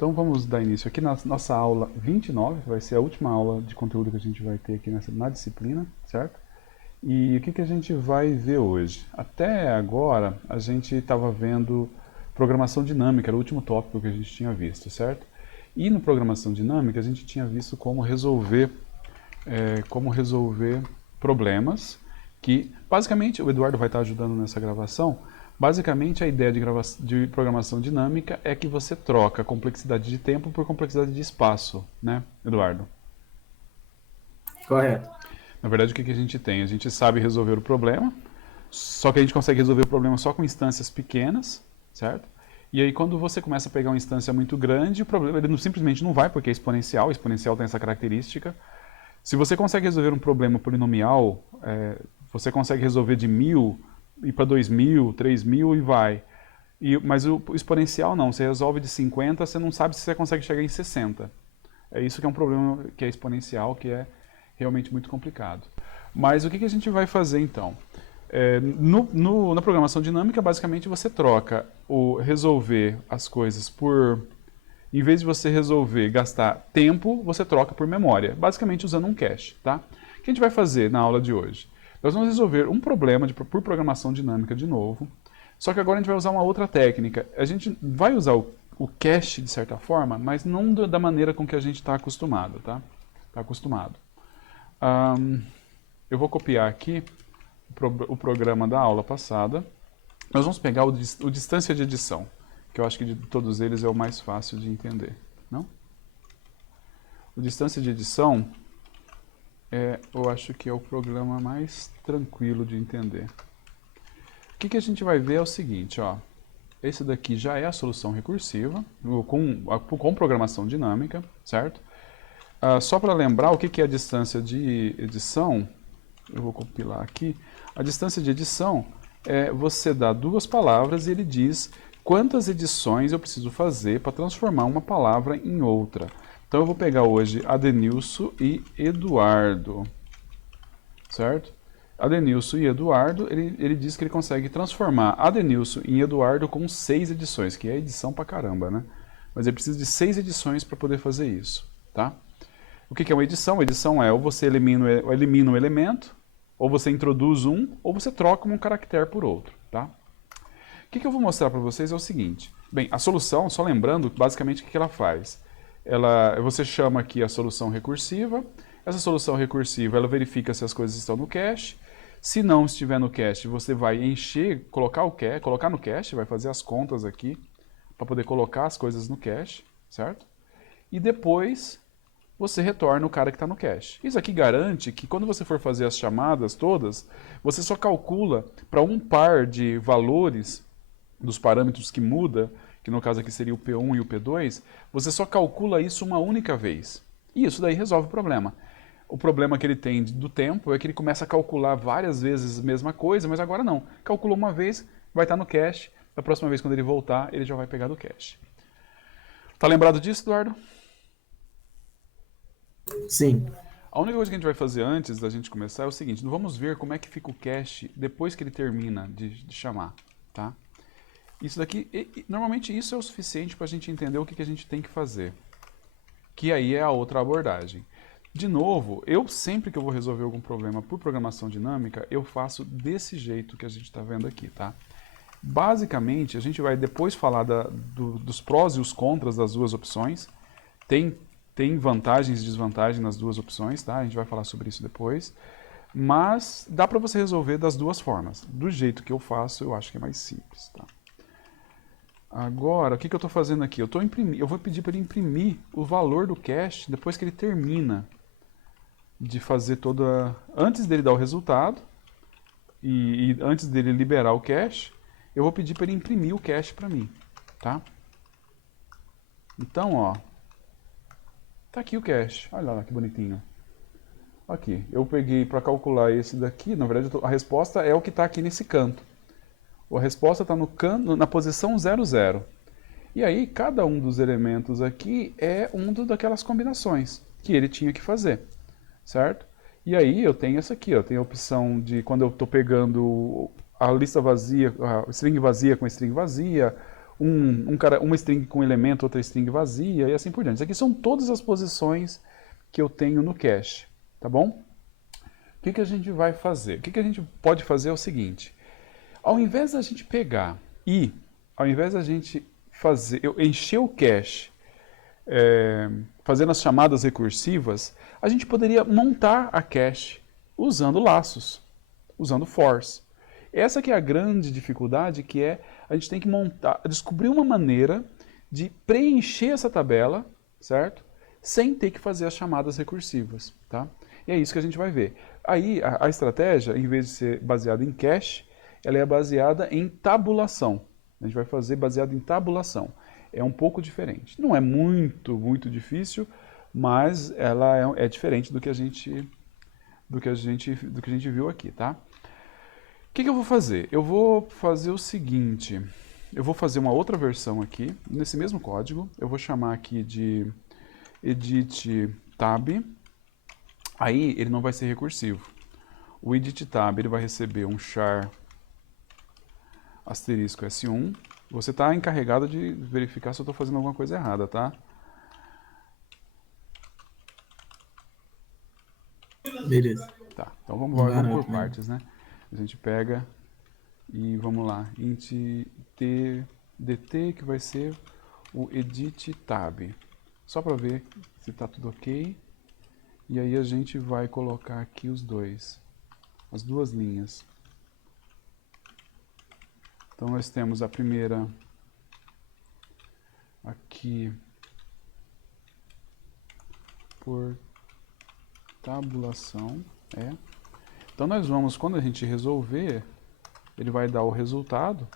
Então vamos dar início aqui na nossa aula 29, vai ser a última aula de conteúdo que a gente vai ter aqui na disciplina, certo? E o que a gente vai ver hoje? Até agora a gente estava vendo programação dinâmica, era o último tópico que a gente tinha visto, certo? E no programação dinâmica a gente tinha visto como resolver problemas que, basicamente, o Eduardo vai estar ajudando nessa gravação. Basicamente, a ideia de programação dinâmica é que você troca complexidade de tempo por complexidade de espaço, né, Eduardo? Correto. Na verdade, o que a gente tem? A gente sabe resolver o problema, só que a gente consegue resolver o problema só com instâncias pequenas, certo? E aí, quando você começa a pegar uma instância muito grande, o problema ele simplesmente não vai, porque é exponencial, o exponencial tem essa característica. Se você consegue resolver um problema polinomial, você consegue resolver de 1000 ir para 2000, 3000 e vai. Mas o exponencial não, você resolve de 50, você não sabe se você consegue chegar em 60. É isso que é um problema que é exponencial, que é realmente muito complicado. Mas o que a gente vai fazer então? Na programação dinâmica, basicamente você troca o resolver as coisas por... Em vez de você resolver gastar tempo, você troca por memória, basicamente usando um cache, tá? O que a gente vai fazer na aula de hoje? Nós vamos resolver um problema por programação dinâmica de novo, só que agora a gente vai usar uma outra técnica. A gente vai usar o cache de certa forma, mas não da maneira com que a gente está acostumado, tá? Tá acostumado. Eu vou copiar aqui o programa da aula passada. Nós vamos pegar o distância de edição, que eu acho que de todos eles é o mais fácil de entender, não? O distância de edição eu acho que é o programa mais tranquilo de entender. O que a gente vai ver é o seguinte, ó. Esse daqui já é a solução recursiva, com programação dinâmica, certo? Só para lembrar o que é a distância de edição, eu vou compilar aqui. A distância de edição é você dá duas palavras e ele diz quantas edições eu preciso fazer para transformar uma palavra em outra. Então eu vou pegar hoje Adenilson e Eduardo, certo? Adenilson e Eduardo, ele diz que ele consegue transformar Adenilson em Eduardo com 6 edições, que é edição pra caramba, né? Mas ele precisa de 6 edições para poder fazer isso, tá? O que é uma edição? Uma edição é ou você elimina um elemento, ou você introduz um, ou você troca um caractere por outro, tá? O que eu vou mostrar para vocês é o seguinte. Bem, a solução, só lembrando, basicamente o que ela faz? Você chama aqui a solução recursiva. Essa solução recursiva, ela verifica se as coisas estão no cache. Se não estiver no cache, você vai encher, colocar no cache, vai fazer as contas aqui, para poder colocar as coisas no cache, certo? E depois você retorna o cara que está no cache. Isso aqui garante que quando você for fazer as chamadas todas, você só calcula para um par de valores dos parâmetros que muda, que no caso aqui seria o P1 e o P2, você só calcula isso uma única vez. E isso daí resolve o problema. O problema que ele tem do tempo é que ele começa a calcular várias vezes a mesma coisa, mas agora não. Calculou uma vez, vai estar no cache, da próxima vez quando ele voltar, ele já vai pegar do cache. Tá lembrado disso, Eduardo? Sim. A única coisa que a gente vai fazer antes da gente começar é o seguinte, vamos ver como é que fica o cache depois que ele termina de chamar, tá? Isso daqui, normalmente isso é o suficiente para a gente entender o que a gente tem que fazer, que aí é a outra abordagem. De novo, eu sempre que eu vou resolver algum problema por programação dinâmica, eu faço desse jeito que a gente está vendo aqui, tá? Basicamente, a gente vai depois falar dos prós e os contras das duas opções. Tem vantagens e desvantagens nas duas opções, tá? A gente vai falar sobre isso depois. Mas dá para você resolver das duas formas. Do jeito que eu faço, eu acho que é mais simples, tá? Agora, o que eu estou fazendo aqui? Eu vou pedir para ele imprimir o valor do cache depois que ele termina de fazer toda... Antes dele dar o resultado e antes dele liberar o cache, eu vou pedir para ele imprimir o cache para mim, tá? Então, ó, tá aqui o cache. Olha lá que bonitinho. Aqui, eu peguei para calcular esse daqui, na verdade a resposta é o que está aqui nesse canto. A resposta está na posição 00. E aí, cada um dos elementos aqui é daquelas combinações que ele tinha que fazer, certo? E aí eu tenho essa aqui, eu tenho a opção de quando eu estou pegando a lista vazia, a string vazia com a string vazia, uma string com elemento, outra string vazia e assim por diante. Isso aqui são todas as posições que eu tenho no cache, tá bom? O que a gente vai fazer? O que a gente pode fazer é o seguinte, ao invés da gente pegar e, ao invés da gente eu encher o cache fazendo as chamadas recursivas, a gente poderia montar a cache usando laços, usando fors. Essa que é a grande dificuldade, que é a gente tem que descobrir uma maneira de preencher essa tabela, certo? Sem ter que fazer as chamadas recursivas, tá? E é isso que a gente vai ver. Aí a estratégia, em vez de ser baseada em cache, ela é baseada em tabulação. A gente vai fazer baseado em tabulação. É um pouco diferente. Não é muito difícil, mas ela é diferente do que a gente viu aqui, tá? O que eu vou fazer? Eu vou fazer o seguinte, eu vou fazer uma outra versão aqui, nesse mesmo código, eu vou chamar aqui de edit tab, aí ele não vai ser recursivo. O edit tab ele vai receber um char asterisco S1, você está encarregado de verificar se eu estou fazendo alguma coisa errada, tá? Beleza. Tá, então vamos por partes, né? A gente pega e vamos lá, int dt, que vai ser o edit tab. Só para ver se está tudo ok. E aí a gente vai colocar aqui as duas linhas. Então nós temos a primeira aqui por tabulação, Então nós vamos, quando a gente resolver, ele vai dar o resultado,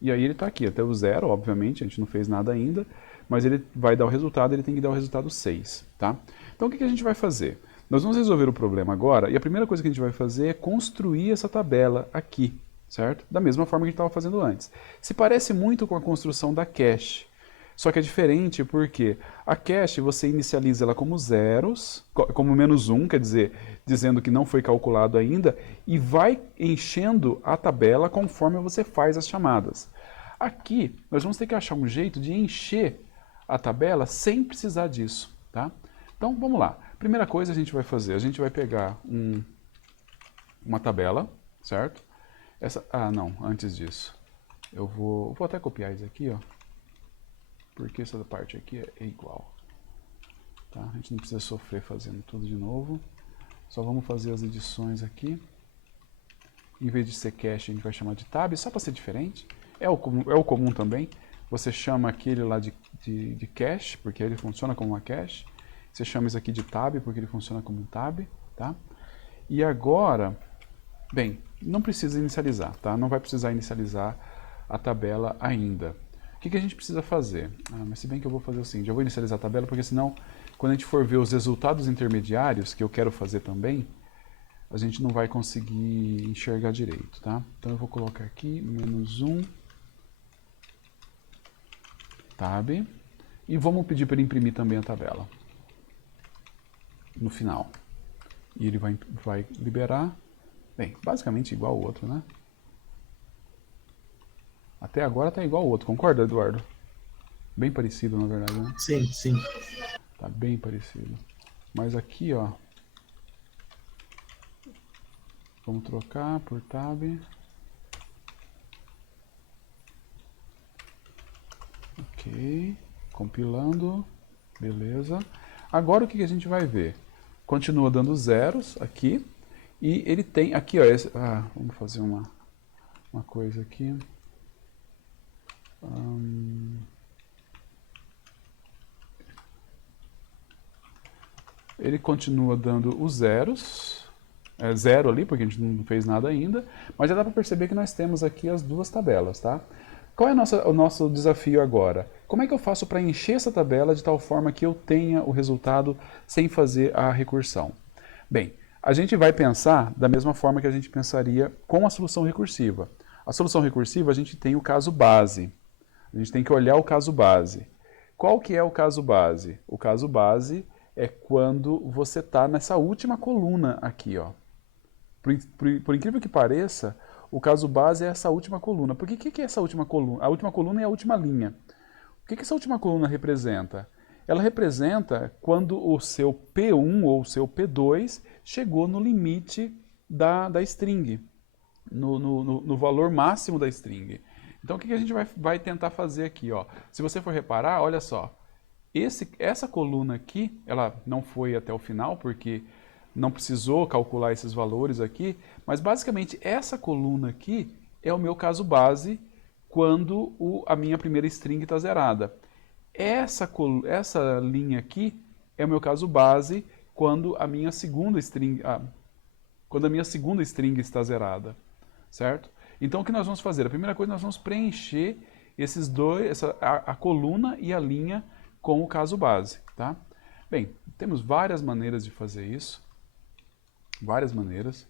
e aí ele está aqui, até o 0, obviamente, a gente não fez nada ainda, mas ele vai dar o resultado, ele tem que dar o resultado 6, tá? Então o que a gente vai fazer? Nós vamos resolver o problema agora, e a primeira coisa que a gente vai fazer é construir essa tabela aqui, certo? Da mesma forma que a gente estava fazendo antes. Se parece muito com a construção da cache, só que é diferente porque a cache você inicializa ela como zeros, como -1, quer dizer, dizendo que não foi calculado ainda, e vai enchendo a tabela conforme você faz as chamadas. Aqui, nós vamos ter que achar um jeito de encher a tabela sem precisar disso, tá? Então, vamos lá. Primeira coisa a gente vai fazer, a gente vai pegar uma tabela, certo? Não, antes disso. Eu vou até copiar isso aqui, ó. Porque essa parte aqui é igual. Tá? A gente não precisa sofrer fazendo tudo de novo. Só vamos fazer as edições aqui. Em vez de ser cache, a gente vai chamar de tab, só para ser diferente. É o comum também. Você chama aquele lá de cache, porque ele funciona como uma cache. Você chama isso aqui de tab, porque ele funciona como um tab. Tá? E agora, bem, não precisa inicializar, tá? Não vai precisar inicializar a tabela ainda. O que a gente precisa fazer? Mas se bem que eu vou fazer o seguinte, eu vou inicializar a tabela, porque senão, quando a gente for ver os resultados intermediários, que eu quero fazer também, a gente não vai conseguir enxergar direito, tá? Então eu vou colocar aqui, -1, tab, e vamos pedir para ele imprimir também a tabela, no final. E ele vai liberar, bem, basicamente igual ao outro, né? Até agora está igual ao outro, concorda, Eduardo? Bem parecido, na verdade, né? Sim, sim. Tá bem parecido. Mas aqui, ó, vamos trocar por tab. Ok, compilando, beleza. Agora o que a gente vai ver? Continua dando zeros aqui, e ele tem aqui, ó, vamos fazer uma coisa aqui. Ele continua dando os zeros, zero ali, porque a gente não fez nada ainda, mas já dá para perceber que nós temos aqui as duas tabelas, tá? Qual é o nosso desafio agora? Como é que eu faço para encher essa tabela de tal forma que eu tenha o resultado sem fazer a recursão? Bem, a gente vai pensar da mesma forma que a gente pensaria com a solução recursiva. A solução recursiva, a gente tem o caso base. A gente tem que olhar o caso base. Qual que é o caso base? O caso base é quando você está nessa última coluna aqui, ó. Por incrível que pareça, O caso base é essa última coluna. Por que é essa última coluna? A última coluna é a última linha. O que essa última coluna representa? Ela representa quando o seu P1 ou o seu P2 chegou no limite da string, no valor máximo da string. Então o que a gente vai tentar fazer aqui? Ó? Se você for reparar, olha só, essa coluna aqui, ela não foi até o final, porque não precisou calcular esses valores aqui, mas basicamente essa coluna aqui é o meu caso base quando a minha primeira string está zerada. Essa linha aqui é o meu caso base quando a minha segunda string, está zerada, certo? Então o que nós vamos fazer? A primeira coisa, nós vamos preencher esses dois, a coluna e a linha com o caso base, tá? Bem, temos várias maneiras de fazer isso, várias maneiras,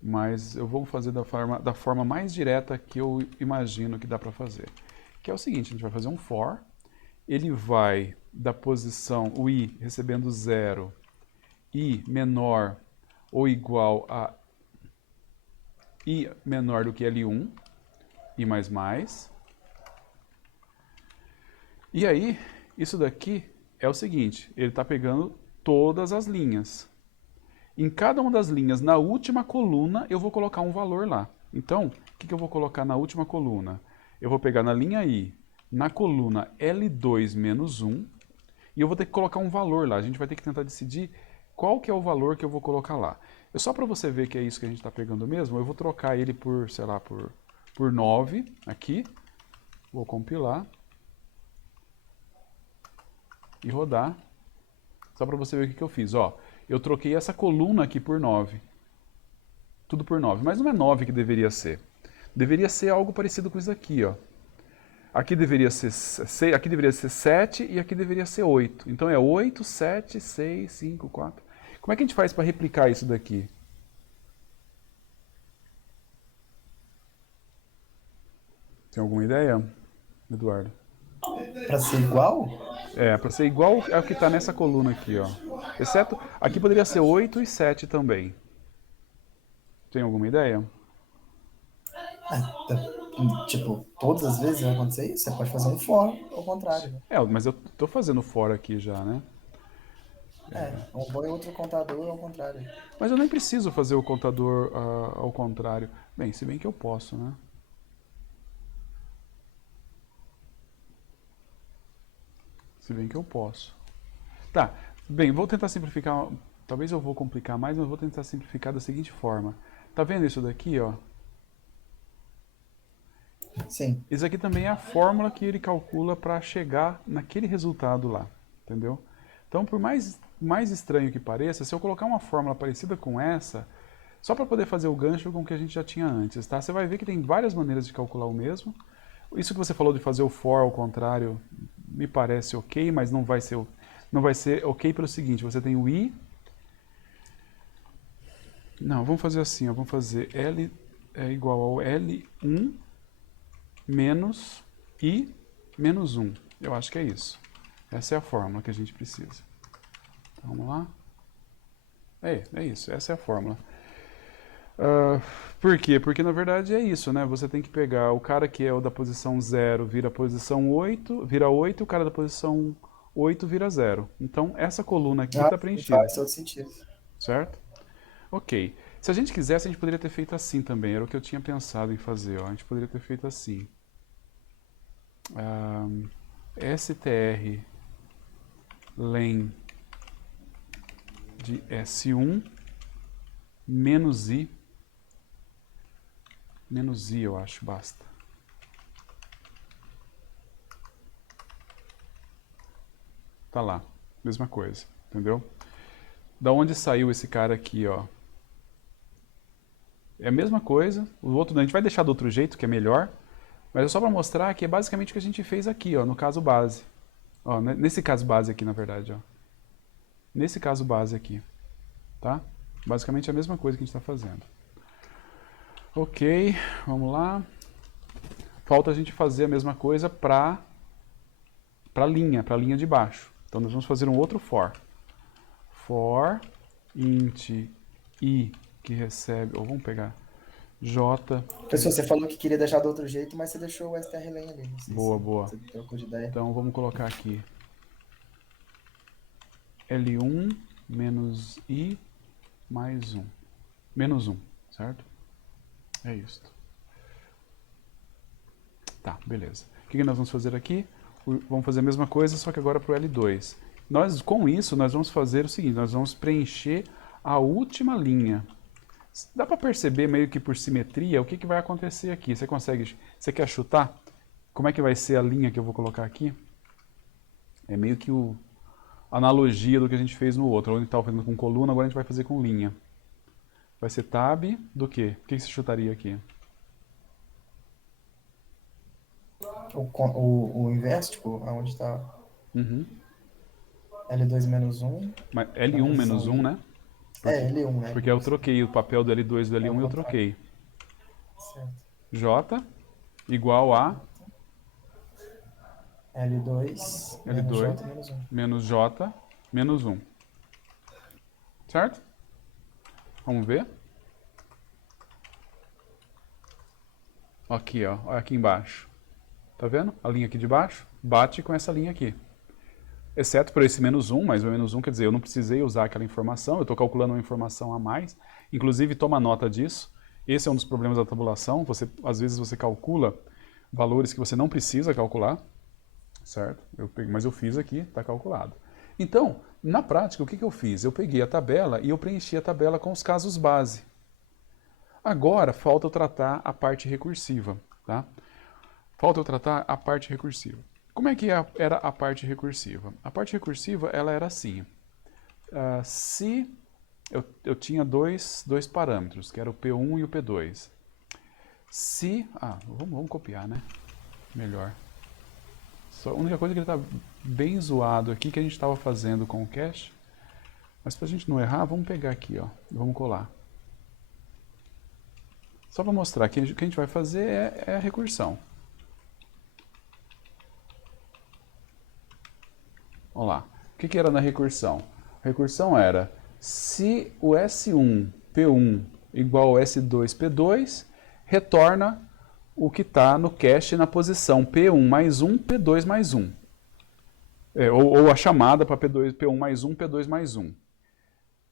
mas eu vou fazer da forma mais direta que eu imagino que dá para fazer, que é o seguinte: a gente vai fazer um for, ele vai da posição, o i recebendo 0, i menor ou igual a i menor do que L1, i mais mais. E aí, isso daqui é o seguinte, ele está pegando todas as linhas. Em cada uma das linhas, na última coluna, eu vou colocar um valor lá. Então, o que eu vou colocar na última coluna? Eu vou pegar na linha I, na coluna L2 menos 1, e eu vou ter que colocar um valor lá. A gente vai ter que tentar decidir qual que é o valor que eu vou colocar lá. Só para você ver que é isso que a gente está pegando mesmo, eu vou trocar ele por, sei lá, por 9 aqui. Vou compilar. E rodar. Só para você ver o que eu fiz. Ó, eu troquei essa coluna aqui por 9. Tudo por 9. Mas não é 9 que deveria ser. Deveria ser algo parecido com isso aqui, ó. Aqui deveria ser 7 e aqui deveria ser 8. Então é 8, 7, 6, 5, 4. Como é que a gente faz para replicar isso daqui? Tem alguma ideia, Eduardo? Para ser igual? É, para ser igual ao que está nessa coluna aqui, ó. Exceto, aqui poderia ser 8 e 7 também. Tem alguma ideia? Tipo, todas as vezes vai acontecer isso? Você pode fazer um for ao contrário, né? É, mas eu tô fazendo fora aqui já, né? Um põe outro contador ao contrário. Mas eu nem preciso fazer o contador ao contrário. Bem, se bem que eu posso, né? Se bem que eu posso. Tá, bem, vou tentar simplificar. Talvez eu vou complicar mais, mas vou tentar simplificar da seguinte forma. Tá vendo isso daqui, ó? Sim. Isso aqui também é a fórmula que ele calcula para chegar naquele resultado lá, entendeu? Então, por mais estranho que pareça, se eu colocar uma fórmula parecida com essa, só para poder fazer o gancho com o que a gente já tinha antes, tá? Você vai ver que tem várias maneiras de calcular o mesmo. Isso que você falou de fazer o for ao contrário me parece ok, mas não vai ser ok pelo seguinte: você tem o i. Não, vamos fazer assim, ó, vamos fazer L é igual ao L1 menos I menos 1. Eu acho que é isso. Essa é a fórmula que a gente precisa. Então, vamos lá. É isso, essa é a fórmula. Por quê? Porque na verdade é isso, né? Você tem que pegar o cara que é o da posição 0 vira a posição 8, vira 8, o cara da posição 8 vira 0. Então essa coluna aqui está preenchida. Faz todo sentido. Certo? Ok. Se a gente quisesse, a gente poderia ter feito assim também. Era o que eu tinha pensado em fazer. Ó. A gente poderia ter feito assim. str len de S1 menos I. Menos I, eu acho, basta. Tá lá. Mesma coisa. Entendeu? Da onde saiu esse cara aqui, ó? É a mesma coisa. O outro a gente vai deixar do outro jeito, que é melhor. Mas é só para mostrar que é basicamente o que a gente fez aqui, ó, no caso base. Ó, nesse caso base aqui, na verdade, ó. Nesse caso base aqui, tá? Basicamente a mesma coisa que a gente está fazendo. Ok, vamos lá. Falta a gente fazer a mesma coisa para a linha de baixo. Então nós vamos fazer um outro for. For int i que recebe, ou vamos pegar J. Pessoal, você falou que queria deixar do outro jeito, mas você deixou o strlen ali. Não sei Boa, se boa. você trocou de ideia. Então vamos colocar aqui L1 menos I mais 1. Menos 1, certo? É isso. Tá, beleza. O que nós vamos fazer aqui? Vamos fazer a mesma coisa, só que agora para o L2. Com isso, nós vamos fazer o seguinte, nós vamos preencher a última linha. Dá para perceber meio que por simetria o que vai acontecer aqui. Você quer chutar? Como é que vai ser a linha que eu vou colocar aqui? É meio que a analogia do que a gente fez no outro. Onde estava fazendo com coluna, agora a gente vai fazer com linha. Vai ser tab do quê? O que você chutaria aqui? O inverso, tipo, aonde está Uhum. L2 menos 1. Mas L1 menos 1, né? L1, né? Porque eu troquei o papel do L2 e do L1 eu troquei. Certo. J igual a L2 menos L2 J menos 1. menos J menos 1. Certo? Vamos ver? Aqui, ó. Olha aqui embaixo. Tá vendo? A linha aqui de baixo bate com essa linha aqui. Exceto por esse menos 1, mas o menos 1 quer dizer, eu não precisei usar aquela informação, eu estou calculando uma informação a mais. Inclusive, toma nota disso. Esse é um dos problemas da tabulação. Às vezes você calcula valores que você não precisa calcular. Certo? Mas eu fiz aqui, está calculado. Então, na prática, o que eu fiz? Eu peguei a tabela e eu preenchi a tabela com os casos base. Agora, falta eu tratar a parte recursiva. Tá? Falta eu tratar a parte recursiva. Como é que era a parte recursiva? A parte recursiva ela era assim. Se eu tinha dois parâmetros, que era o P1 e o P2. Vamos copiar, né? Melhor. A única coisa é que ele está bem zoado aqui, que a gente estava fazendo com o cache. Mas para a gente não errar, vamos pegar aqui, ó, vamos colar. Só para mostrar que o que a gente vai fazer é a recursão. Vamos lá. O que era na recursão? A recursão era, se o S1, P1 igual ao S2, P2, retorna o que está no cache na posição P1 mais 1, P2 mais 1. Ou a chamada para P1 mais 1, P2 mais 1.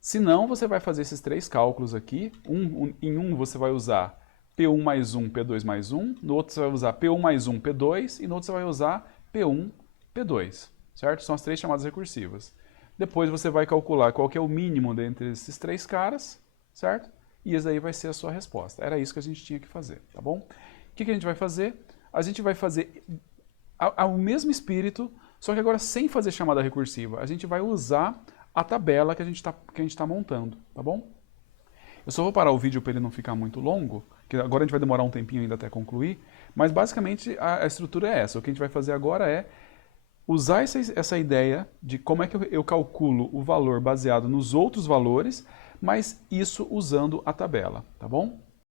Se não, você vai fazer esses três cálculos aqui. Em um você vai usar P1 mais 1, P2 mais 1. No outro você vai usar P1 mais 1, P2. E no outro você vai usar P1, P2. Certo? São as três chamadas recursivas. Depois você vai calcular qual que é o mínimo dentre esses três caras. Certo? E esse aí vai ser a sua resposta. Era isso que a gente tinha que fazer. Tá bom? O que a gente vai fazer? A gente vai fazer ao mesmo espírito, só que agora sem fazer chamada recursiva. A gente vai usar a tabela que a gente está montando, tá bom? Eu só vou parar o vídeo para ele não ficar muito longo, que agora a gente vai demorar um tempinho ainda até concluir, mas basicamente a estrutura é essa. O que a gente vai fazer agora é usar essa ideia de como é que eu calculo o valor baseado nos outros valores, mas isso usando a tabela, tá bom?